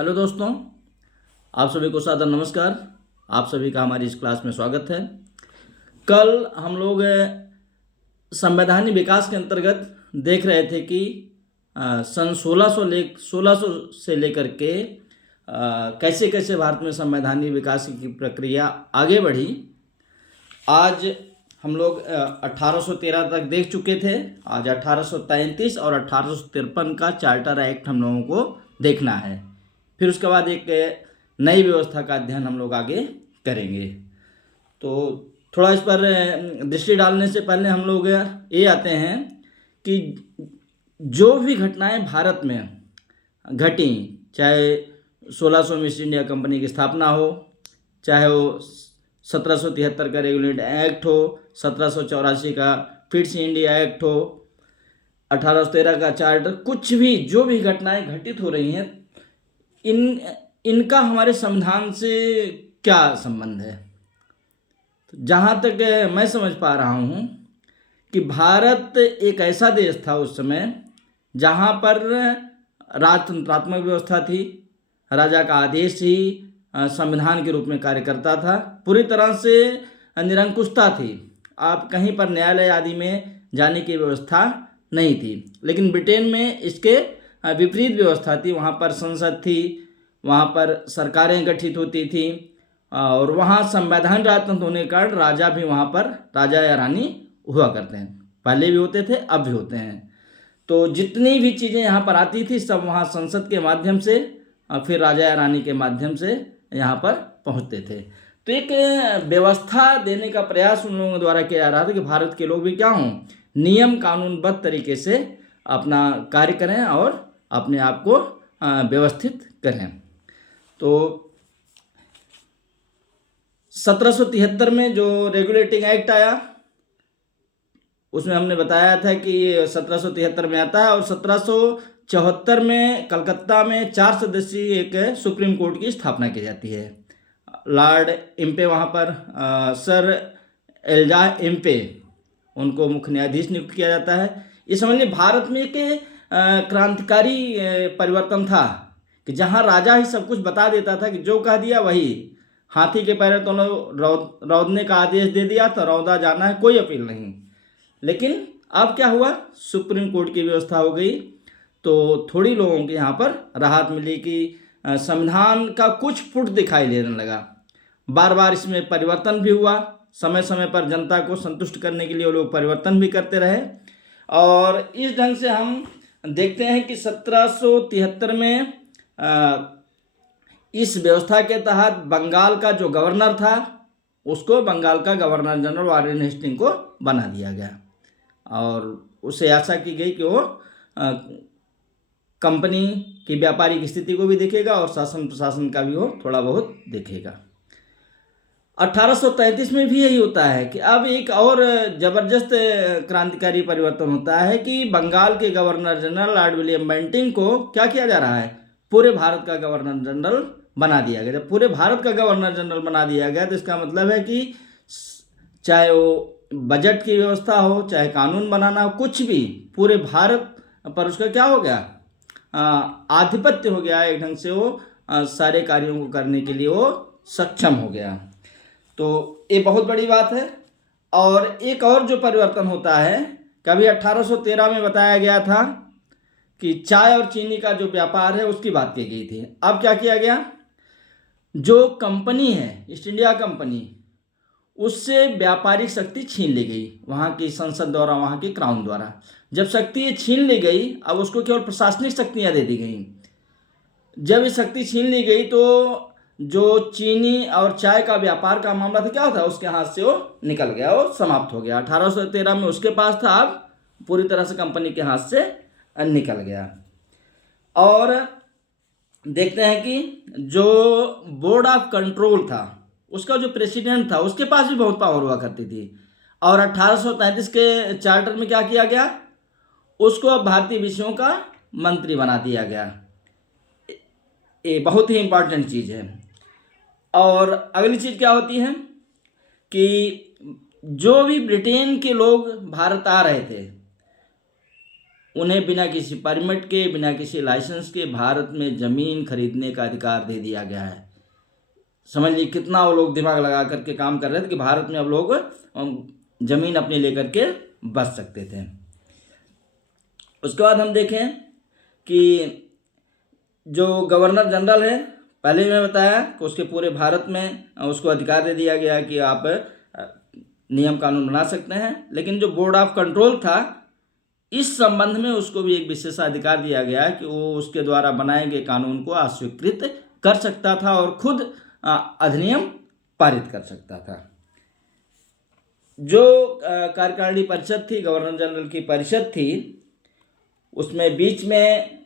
Hello दोस्तों, आप सभी को सादर नमस्कार। आप सभी का हमारी इस क्लास में स्वागत है। कल हम लोग संवैधानिक विकास के अंतर्गत देख रहे थे कि सन 1600 से लेकर के कैसे कैसे भारत में संवैधानिक विकास की प्रक्रिया आगे बढ़ी। आज हम लोग 1813 तक देख चुके थे। आज 1833 और 1853 का चार्टर एक्ट हम लोगों को देखना है। फिर उसके बाद एक नई व्यवस्था का अध्ययन हम लोग आगे करेंगे। तो थोड़ा इस पर दृष्टि डालने से पहले हम लोग ये आते हैं कि जो भी घटनाएं भारत में घटी, चाहे 1600 में ईस्ट इंडिया कंपनी की स्थापना हो, चाहे वो 1773 का रेगुलेट एक्ट हो, 1784 का फिट्स इंडिया एक्ट हो, 1813 का चार्टर, कुछ भी जो भी घटनाएं घटित हो रही हैं, इनका हमारे संविधान से क्या संबंध है। तो जहाँ तक मैं समझ पा रहा हूँ कि भारत एक ऐसा देश था उस समय जहाँ पर राजतंत्रात्मक व्यवस्था थी। राजा का आदेश ही संविधान के रूप में कार्य करता था। पूरी तरह से निरंकुशता थी। आप कहीं पर न्यायालय आदि में जाने की व्यवस्था नहीं थी। लेकिन ब्रिटेन में इसके विपरीत व्यवस्था थी। वहाँ पर संसद थी, वहाँ पर सरकारें गठित होती थी और वहाँ संवैधान राजतंत्र होने के कारण राजा भी वहाँ पर राजा या रानी हुआ करते हैं। पहले भी होते थे, अब भी होते हैं। तो जितनी भी चीज़ें यहाँ पर आती थी सब वहाँ संसद के माध्यम से और फिर राजा या रानी के माध्यम से यहाँ पर पहुँचते थे। तो एक व्यवस्था देने का प्रयास उन लोगों द्वारा किया जा रहा था कि भारत के लोग भी क्या हों, नियम कानूनबद्ध तरीके से अपना कार्य करें और अपने आप को व्यवस्थित करें। तो 1773 में जो रेगुलेटिंग एक्ट आया उसमें हमने बताया था कि 1773 में आता है और 1774 में कलकत्ता में 4 सदस्यीय एक सुप्रीम कोर्ट की स्थापना की जाती है। लॉर्ड इम्पे वहाँ पर सर एल्जा इम्पे उनको मुख्य न्यायाधीश नियुक्त किया जाता है। ये समझ लीजिए भारत में एक क्रांतिकारी परिवर्तन था कि जहाँ राजा ही सब कुछ बता देता था कि जो कह दिया वही। हाथी के पैरों तो रौंदने का आदेश दे दिया तो रौंदा जाना है, कोई अपील नहीं। लेकिन अब क्या हुआ, सुप्रीम कोर्ट की व्यवस्था हो गई तो थोड़ी लोगों के यहाँ पर राहत मिली कि संविधान का कुछ फुट दिखाई देने लगा। बार बार इसमें परिवर्तन भी हुआ। समय समय पर जनता को संतुष्ट करने के लिए वो लोग परिवर्तन भी करते रहे और इस ढंग से हम देखते हैं कि 1773 में इस व्यवस्था के तहत बंगाल का जो गवर्नर था उसको बंगाल का गवर्नर जनरल वारेन हेस्टिंग को बना दिया गया और उसे आशा की गई कि वो कंपनी की व्यापारिक स्थिति को भी देखेगा और शासन प्रशासन का भी वो थोड़ा बहुत देखेगा। 1833 में भी यही होता है कि अब एक और जबरदस्त क्रांतिकारी परिवर्तन होता है कि बंगाल के governor general lord William Bentinck को क्या किया जा रहा है, पूरे भारत का गवर्नर जनरल बना दिया गया। जब पूरे भारत का गवर्नर जनरल बना दिया गया तो इसका मतलब है कि चाहे वो बजट की व्यवस्था हो, चाहे कानून बनाना हो, कुछ भी पूरे भारत पर उसका क्या हो गया, आधिपत्य हो गया। एक ढंग से वो सारे कार्यों को करने के लिए वो सक्षम हो गया। तो ये बहुत बड़ी बात है। और एक और जो परिवर्तन होता है, कभी 1813 में बताया गया था कि चाय और चीनी का जो व्यापार है उसकी बात की गई थी। अब क्या किया गया, जो कंपनी है ईस्ट इंडिया कंपनी, उससे व्यापारिक शक्ति छीन ली गई वहाँ की संसद द्वारा, वहाँ की क्राउन द्वारा। जब शक्ति ये छीन ली गई, अब उसको केवल प्रशासनिक शक्तियाँ दे दी गई। जब ये शक्ति छीन ली गई तो जो चीनी और चाय का व्यापार का मामला था क्या होता है, उसके हाथ से वो निकल गया, वो समाप्त हो गया। 1813 में उसके पास था, अब पूरी तरह से कंपनी के हाथ से निकल गया। और देखते हैं कि जो बोर्ड ऑफ कंट्रोल था उसका जो प्रेसिडेंट था उसके पास भी बहुत पावर हुआ करती थी। और 1833 के चार्टर में क्या किया गया, उसको अब भारतीय विषयों का मंत्री बना दिया गया। ये बहुत ही इंपॉर्टेंट चीज़ है। और अगली चीज़ क्या होती है कि जो भी ब्रिटेन के लोग भारत आ रहे थे उन्हें बिना किसी परमिट के, बिना किसी लाइसेंस के भारत में ज़मीन खरीदने का अधिकार दे दिया गया है। समझ लीजिए कितना वो लोग दिमाग लगा करके काम कर रहे थे कि भारत में अब लोग ज़मीन अपनी लेकर के बस सकते थे। उसके बाद हम देखें कि जो गवर्नर जनरल है, पहले मैं बताया कि उसके पूरे भारत में उसको अधिकार दे दिया गया कि आप नियम कानून बना सकते हैं, लेकिन जो बोर्ड ऑफ कंट्रोल था, इस संबंध में उसको भी एक विशेषाधिकार दिया गया कि वो उसके द्वारा बनाए गए कानून को अस्वीकृत कर सकता था और खुद अधिनियम पारित कर सकता था। जो कार्यकारिणी परिषद थी, गवर्नर जनरल की परिषद थी, उसमें बीच में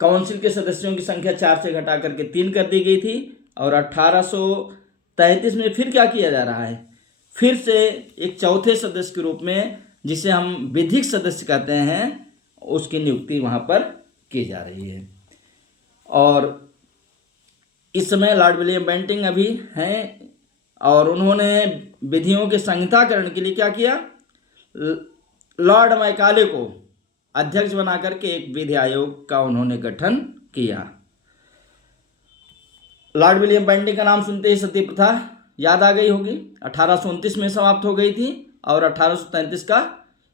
काउंसिल के सदस्यों की संख्या 4 से घटा करके 3 कर दी गई थी। और 1833 में फिर क्या किया जा रहा है, फिर से एक चौथे सदस्य के रूप में, जिसे हम विधिक सदस्य कहते हैं, उसकी नियुक्ति वहाँ पर की जा रही है। और इस समय लॉर्ड विलियम बेंटिंक अभी हैं और उन्होंने विधियों के संहिताकरण के लिए क्या किया, लॉर्ड मैकाले को अध्यक्ष बना करके एक विधि आयोग का उन्होंने गठन किया। लॉर्ड विलियम बेंटिंक का नाम सुनते ही सती प्रथा याद आ गई होगी। 1829 में समाप्त हो गई थी और 1833 का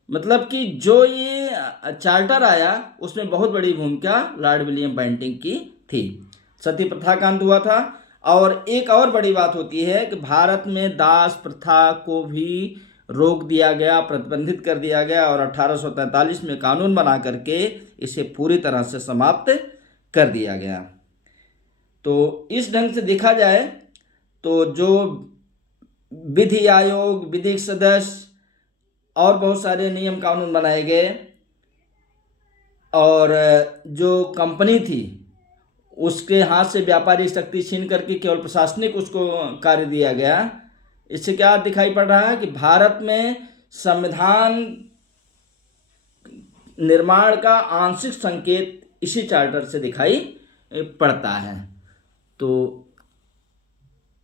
मतलब कि जो ये चार्टर आया उसमें बहुत बड़ी भूमिका लॉर्ड विलियम बेंटिंक की थी। सती प्रथा का अंत हुआ था। और एक और बड़ी बात होती है कि भारत में दास प्रथा को भी रोक दिया गया, प्रतिबंधित कर दिया गया और 1843 में कानून बना करके इसे पूरी तरह से समाप्त कर दिया गया। तो इस ढंग से देखा जाए तो जो विधि आयोग, विधिक सदस्य और बहुत सारे नियम कानून बनाए गए और जो कंपनी थी उसके हाथ से व्यापारी शक्ति छीन करके केवल प्रशासनिक उसको कार्य दिया गया। इससे क्या दिखाई पड़ रहा है कि भारत में संविधान निर्माण का आंशिक संकेत इसी चार्टर से दिखाई पड़ता है। तो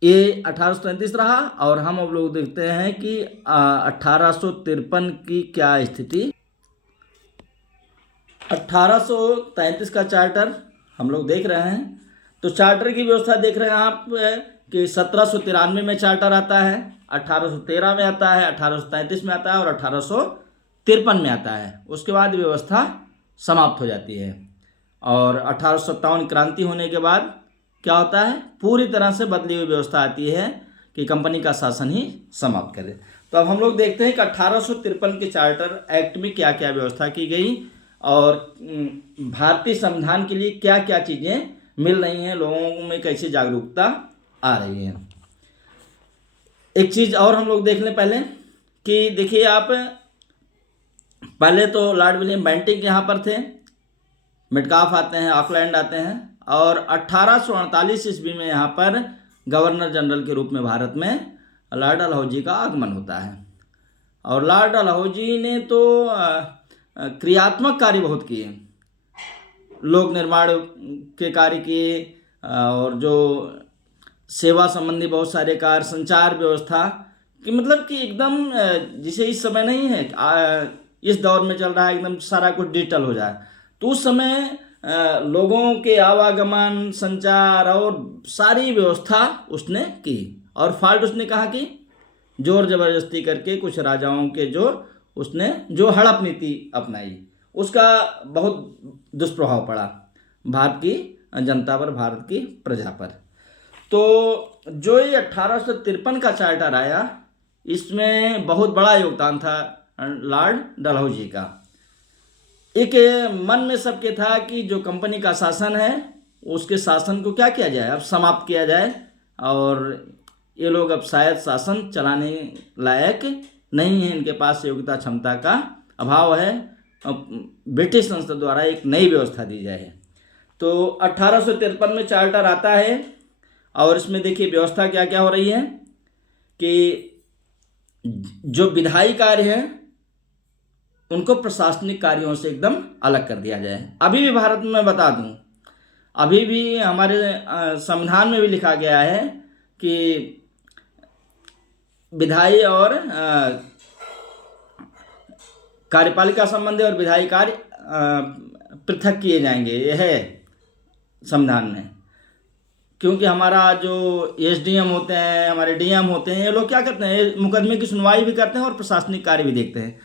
ये 1833 रहा और हम अब लोग देखते हैं कि 1853 की क्या स्थिति। 1833 का चार्टर हम लोग देख रहे हैं। तो चार्टर की व्यवस्था देख रहे हैं आप कि 1793 में चार्टर आता है, 1813 में आता है, 1833 में आता है और 1853 में आता है। उसके बाद व्यवस्था समाप्त हो जाती है और 1857 क्रांति होने के बाद क्या होता है, पूरी तरह से बदली हुई व्यवस्था आती है कि कंपनी का शासन ही समाप्त करे। तो अब हम लोग देखते हैं कि 1853 के चार्टर एक्ट में क्या क्या व्यवस्था की गई और भारतीय संविधान के लिए क्या क्या चीज़ें मिल रही हैं, लोगों में कैसे जागरूकता आ रही है। एक चीज़ और हम लोग देख लें पहले कि देखिए आप, पहले तो लॉर्ड विलियम बेंटिंक यहाँ पर थे, मेटकाफ आते हैं, ऑकलैंड आते हैं और 1848 ईस्वी में यहाँ पर गवर्नर जनरल के रूप में भारत में लॉर्ड डलहौजी का आगमन होता है। और लॉर्ड डलहौजी ने तो क्रियात्मक कार्य बहुत किए, लोक निर्माण के कार्य किए और जो सेवा संबंधी बहुत सारे कार्य, संचार व्यवस्था कि मतलब कि एकदम जिसे इस समय नहीं है, इस दौर में चल रहा है एकदम सारा कुछ डिजिटल हो जाए, तो उस समय लोगों के आवागमन, संचार और सारी व्यवस्था उसने की। और फॉल्ट उसने कहा कि जोर जबरदस्ती करके कुछ राजाओं के उसने जो हड़प नीति अपनाई, उसका बहुत दुष्प्रभाव पड़ा भारत की जनता पर, भारत की प्रजा पर। तो जो ये 1853 का चार्टर आया, इसमें बहुत बड़ा योगदान था लॉर्ड डलहौजी का। एक मन में सबके था कि जो कंपनी का शासन है उसके शासन को क्या किया जाए, अब समाप्त किया जाए और ये लोग अब शायद शासन चलाने लायक नहीं है, इनके पास योग्यता क्षमता का अभाव है, ब्रिटिश संसद द्वारा एक नई व्यवस्था दी जाए। तो 1853 में चार्टर आता है और इसमें देखिए व्यवस्था क्या क्या हो रही है कि जो विधायी कार्य है उनको प्रशासनिक कार्यों से एकदम अलग कर दिया जाए। अभी भी भारत में मैं बता दूं, अभी भी हमारे संविधान में भी लिखा गया है कि विधायी और कार्यपालिका संबंधी और विधायी कार्य पृथक किए जाएंगे, यह है संविधान में। क्योंकि हमारा जो एसडीएम होते हैं, हमारे डीएम होते हैं, ये लोग क्या करते हैं, मुकदमे की सुनवाई भी करते हैं और प्रशासनिक कार्य भी देखते हैं।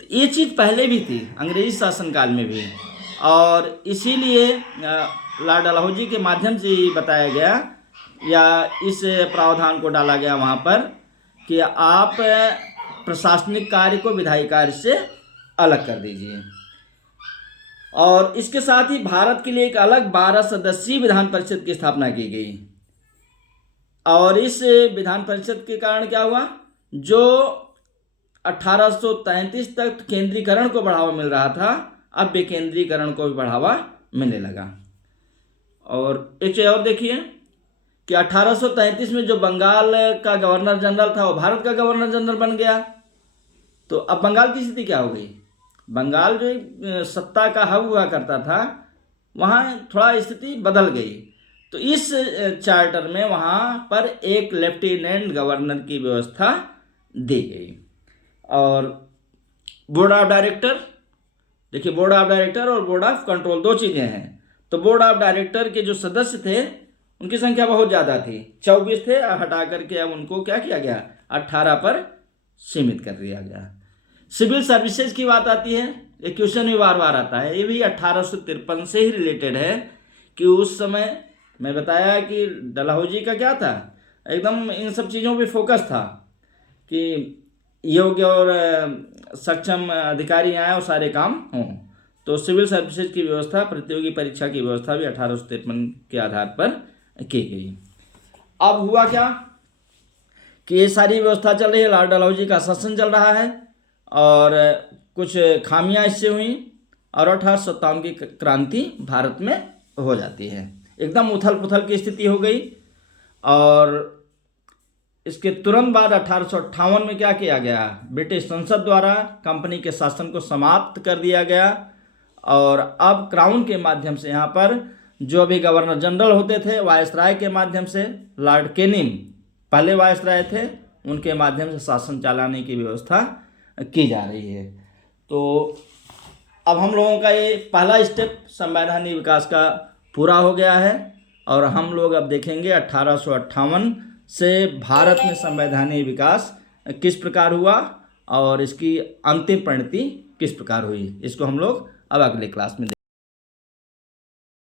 तो ये चीज़ पहले भी थी अंग्रेजी शासनकाल में भी, और इसीलिए लॉर्ड डलहौजी के माध्यम से ही बताया गया या इस प्रावधान को डाला गया वहाँ पर कि आप प्रशासनिक कार्य को विधायी कार्य से अलग कर दीजिए। और इसके साथ ही भारत के लिए एक अलग 12 सदस्यीय विधान परिषद की स्थापना की गई। और इस विधान परिषद के कारण क्या हुआ, जो 1833 तक केंद्रीकरण को बढ़ावा मिल रहा था, अब विकेंद्रीकरण को भी बढ़ावा मिलने लगा। और एक चीज़ और देखिए कि 1833 में जो बंगाल का गवर्नर जनरल था वो भारत का गवर्नर जनरल बन गया। तो अब बंगाल की स्थिति क्या हो गई, बंगाल जो सत्ता का हब हुआ करता था वहाँ थोड़ा स्थिति बदल गई। तो इस चार्टर में वहाँ पर एक लेफ्टिनेंट गवर्नर की व्यवस्था दी गई। और बोर्ड ऑफ डायरेक्टर, देखिए बोर्ड ऑफ डायरेक्टर और बोर्ड ऑफ कंट्रोल दो चीज़ें हैं। तो बोर्ड ऑफ डायरेक्टर के जो सदस्य थे उनकी संख्या बहुत ज़्यादा थी, 24 थे, हटा करके अब उनको क्या किया गया, 18 पर सीमित कर दिया गया। सिविल सर्विसेज की बात आती है, ये क्वेश्चन भी बार बार आता है, ये भी 1853 से ही रिलेटेड है कि उस समय मैं बताया कि डलहौजी का क्या था, एकदम इन सब चीज़ों पे फोकस था कि योग्य और सक्षम अधिकारी आए और सारे काम हों। तो सिविल सर्विसेज की व्यवस्था, प्रतियोगी परीक्षा की व्यवस्था भी 1853 के आधार पर की गई। अब हुआ क्या कि ये सारी व्यवस्था चल रही है, लॉर्ड डलहौजी का शासन चल रहा है और कुछ खामियां इससे हुई और 1857 की क्रांति भारत में हो जाती है। एकदम उथल पुथल की स्थिति हो गई। और इसके तुरंत बाद 1858 में क्या किया गया, ब्रिटिश संसद द्वारा कंपनी के शासन को समाप्त कर दिया गया। और अब क्राउन के माध्यम से यहाँ पर जो भी गवर्नर जनरल होते थे वायसराय के माध्यम से, लॉर्ड कैनिंग पहले वायसराय थे, उनके माध्यम से शासन चलाने की व्यवस्था की जा रही है। तो अब हम लोगों का ये पहला स्टेप संवैधानिक विकास का पूरा हो गया है और हम लोग अब देखेंगे 1858 से भारत में संवैधानिक विकास किस प्रकार हुआ और इसकी अंतिम परिणति किस प्रकार हुई। इसको हम लोग अब अगले क्लास में